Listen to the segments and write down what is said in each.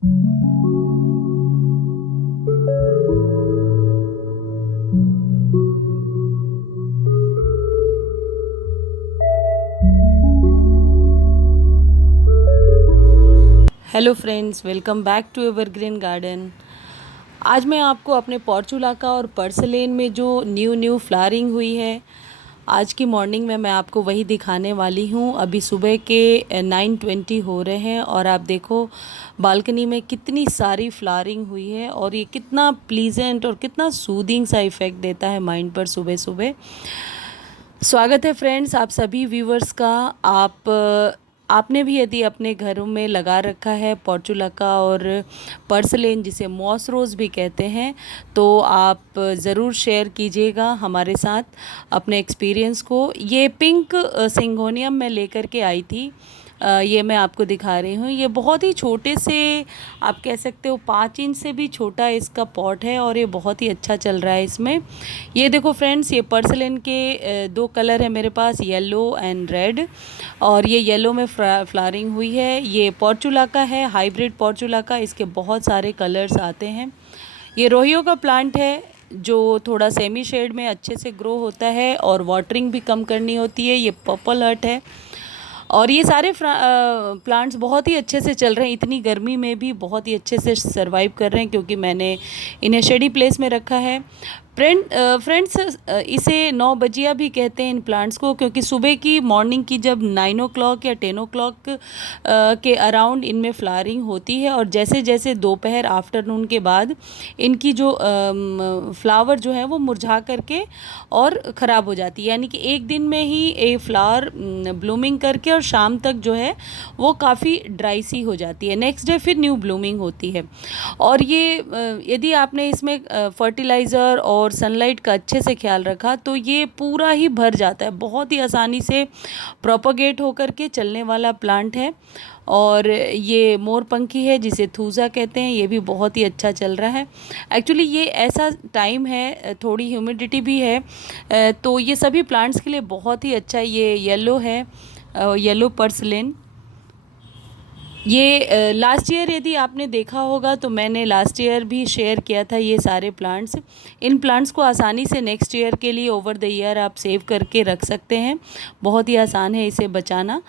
Hello friends, welcome back to evergreen garden. आज मैं आपको अपने पोर्चुलाका और पर्सलेन में जो न्यू फ्लावरिंग हुई है, आज की मॉर्निंग में मैं आपको वही दिखाने वाली हूँ। अभी सुबह के 9:20 हो रहे हैं और आप देखो बालकनी में कितनी सारी फ्लावरिंग हुई है और ये कितना प्लीजेंट और कितना सूदिंग सा इफ़ेक्ट देता है माइंड पर सुबह सुबह। स्वागत है फ्रेंड्स आप सभी व्यूवर्स का। आपने भी यदि अपने घरों में लगा रखा है पोर्चुलाका और पर्सलेन, जिसे मॉस रोज़ भी कहते हैं, तो आप ज़रूर शेयर कीजिएगा हमारे साथ अपने एक्सपीरियंस को। ये पिंक सिंगोनियम मैं लेकर के आई थी। ये मैं आपको दिखा रही हूँ। ये बहुत ही छोटे से, आप कह सकते हो 5 इंच से भी छोटा इसका पॉट है और ये बहुत ही अच्छा चल रहा है इसमें। ये देखो फ्रेंड्स, ये पर्सलेन के 2 कलर है मेरे पास, येलो एंड रेड। और ये येलो में फ्लावरिंग हुई है। ये पोर्चुलाका है, हाइब्रिड पोर्चुलाका। इसके बहुत सारे कलर्स आते हैं। ये रोहियो का प्लांट है जो थोड़ा सेमी शेड में अच्छे से ग्रो होता है और वाटरिंग भी कम करनी होती है। ये पर्पल हर्ट है और ये सारे प्लांट्स बहुत ही अच्छे से चल रहे हैं। इतनी गर्मी में भी बहुत ही अच्छे से सरवाइव कर रहे हैं क्योंकि मैंने इन्हें शेडी प्लेस में रखा है। फ्रेंड्स, इसे 9 बजिया भी कहते हैं इन प्लांट्स को, क्योंकि सुबह की मॉर्निंग की जब 9 o'clock या 10 o'clock के अराउंड इनमें फ्लावरिंग होती है और जैसे जैसे दोपहर आफ्टरनून के बाद इनकी जो फ्लावर जो है वो मुरझा करके और ख़राब हो जाती है। यानी कि एक दिन में ही ये फ्लावर ब्लूमिंग करके और शाम तक जो है वो काफ़ी ड्राई सी हो जाती है। नेक्स्ट डे फिर न्यू ब्लूमिंग होती है। और ये यदि आपने इसमें फर्टिलाइज़र और सनलाइट का अच्छे से ख्याल रखा तो ये पूरा ही भर जाता है। बहुत ही आसानी से प्रोपोगेट होकर के चलने वाला प्लांट है। और ये मोरपंखी है जिसे थूजा कहते हैं, ये भी बहुत ही अच्छा चल रहा है। एक्चुअली ये ऐसा टाइम है, थोड़ी ह्यूमिडिटी भी है, तो ये सभी प्लांट्स के लिए बहुत ही अच्छा। ये येलो है, येलो पर्सलेन। ये लास्ट ईयर यदि आपने देखा होगा तो मैंने लास्ट ईयर भी शेयर किया था ये सारे प्लांट्स। इन प्लांट्स को आसानी से नेक्स्ट ईयर के लिए ओवर द ईयर आप सेव करके रख सकते हैं। बहुत ही आसान है इसे बचाना।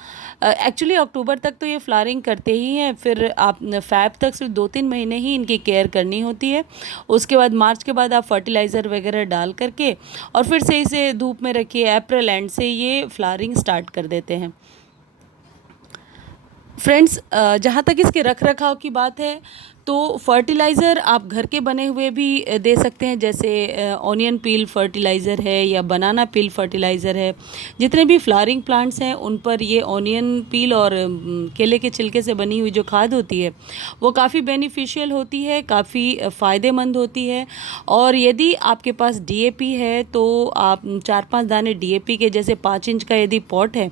एक्चुअली अक्टूबर तक तो ये फ्लावरिंग करते ही हैं, फिर आप फैब तक सिर्फ 2-3 महीने ही इनकी केयर करनी होती है। उसके बाद मार्च के बाद आप फर्टिलाइज़र वगैरह डाल करके और फिर से इसे धूप में रखिए। अप्रैल एंड से ये फ्लावरिंग स्टार्ट कर देते हैं। फ्रेंड्स, जहाँ तक इसके रख रखाव की बात है तो फर्टिलाइज़र आप घर के बने हुए भी दे सकते हैं, जैसे ऑनियन पील फर्टिलाइज़र है या बनाना पील फर्टिलाइज़र है। जितने भी फ्लावरिंग प्लांट्स हैं उन पर ये ऑनियन पील और केले के छिलके से बनी हुई जो खाद होती है वो काफ़ी बेनिफिशियल होती है, काफ़ी फ़ायदेमंद होती है। और यदि आपके पास डीएपी है तो आप 4-5 दाने डीएपी के, जैसे 5 इंच का यदि पॉट है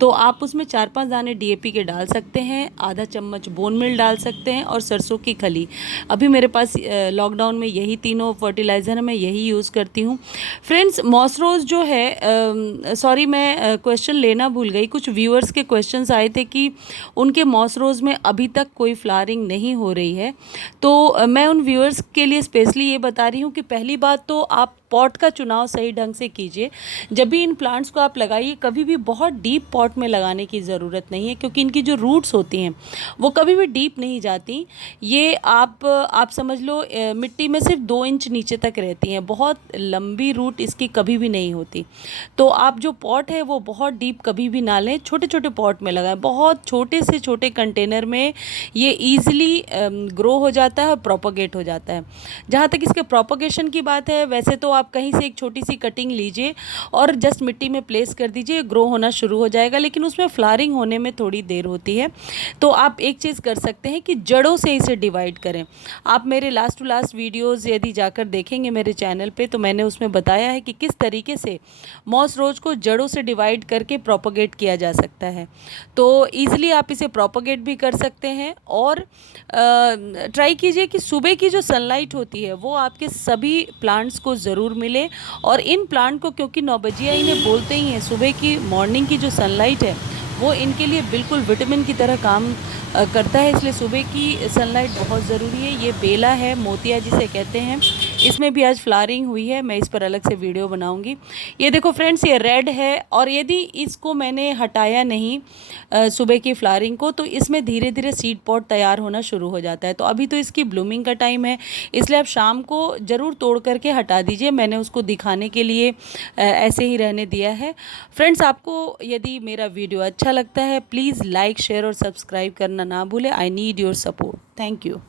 तो आप उसमें 4-5 दाने डीएपी के डाल सकते हैं, आधा चम्मच बोन मिल डाल सकते हैं और सरसों की खली। अभी मेरे पास लॉकडाउन में यही तीनों फर्टिलाइज़र है, मैं यही यूज़ करती हूँ। फ्रेंड्स, मॉस रोज़ जो है, सॉरी मैं क्वेश्चन लेना भूल गई। कुछ व्यूअर्स के क्वेश्चंस आए थे कि उनके मॉस रोज़ में अभी तक कोई फ्लावरिंग नहीं हो रही है। तो मैं उन व्यूअर्स के लिए स्पेशली ये बता रही हूँ कि पहली बात तो आप पॉट का चुनाव सही ढंग से कीजिए। जब भी इन प्लांट्स को आप लगाइए, कभी भी बहुत डीप पॉट में लगाने की ज़रूरत नहीं है, क्योंकि इनकी जो रूट्स होती हैं वो कभी भी डीप नहीं जाती। ये आप समझ लो मिट्टी में सिर्फ 2 इंच नीचे तक रहती हैं, बहुत लंबी रूट इसकी कभी भी नहीं होती। तो आप जो पॉट है वो बहुत डीप कभी भी ना लें, छोटे छोटे पॉट में लगाएं। बहुत छोटे से छोटे कंटेनर में ये ईजिली ग्रो हो जाता है और प्रोपोगेट हो जाता है। जहाँ तक इसके प्रोपोगेशन की बात है, वैसे तो आप कहीं से एक छोटी सी कटिंग लीजिए और जस्ट मिट्टी में प्लेस कर दीजिए, ग्रो होना शुरू हो जाएगा। लेकिन उसमें फ्लावरिंग होने में थोड़ी देर होती है। तो आप एक चीज़ कर सकते हैं कि जड़ों से इसे डिवाइड करें। आप मेरे लास्ट टू लास्ट वीडियोस यदि जाकर देखेंगे मेरे चैनल पे तो मैंने उसमें बताया है कि किस तरीके से मॉस रोज को जड़ों से डिवाइड करके प्रोपोगेट किया जा सकता है। तो ईज़िली आप इसे प्रोपोगेट भी कर सकते हैं। और ट्राई कीजिए कि सुबह की जो सनलाइट होती है वो आपके सभी प्लांट्स को ज़रूर मिले। और इन प्लांट को, क्योंकि 9 बजिया इन्हें बोलते ही हैं, सुबह की मॉर्निंग की जो सनलाइट है वो इनके लिए बिल्कुल विटामिन की तरह काम करता है, इसलिए सुबह की सनलाइट बहुत ज़रूरी है। ये बेला है, मोतिया जिसे कहते हैं, इसमें भी आज फ्लावरिंग हुई है, मैं इस पर अलग से वीडियो बनाऊंगी। ये देखो फ्रेंड्स, ये रेड है और यदि इसको मैंने हटाया नहीं सुबह की फ्लावरिंग को, तो इसमें धीरे धीरे सीड पॉट तैयार होना शुरू हो जाता है। तो अभी तो इसकी ब्लूमिंग का टाइम है, इसलिए आप शाम को ज़रूर तोड़ करके हटा दीजिए। मैंने उसको दिखाने के लिए ऐसे ही रहने दिया है। फ्रेंड्स, आपको यदि मेरा वीडियो अच्छा लगता है, प्लीज़ लाइक शेयर और सब्सक्राइब करना ना भूलें। I need your support. Thank you.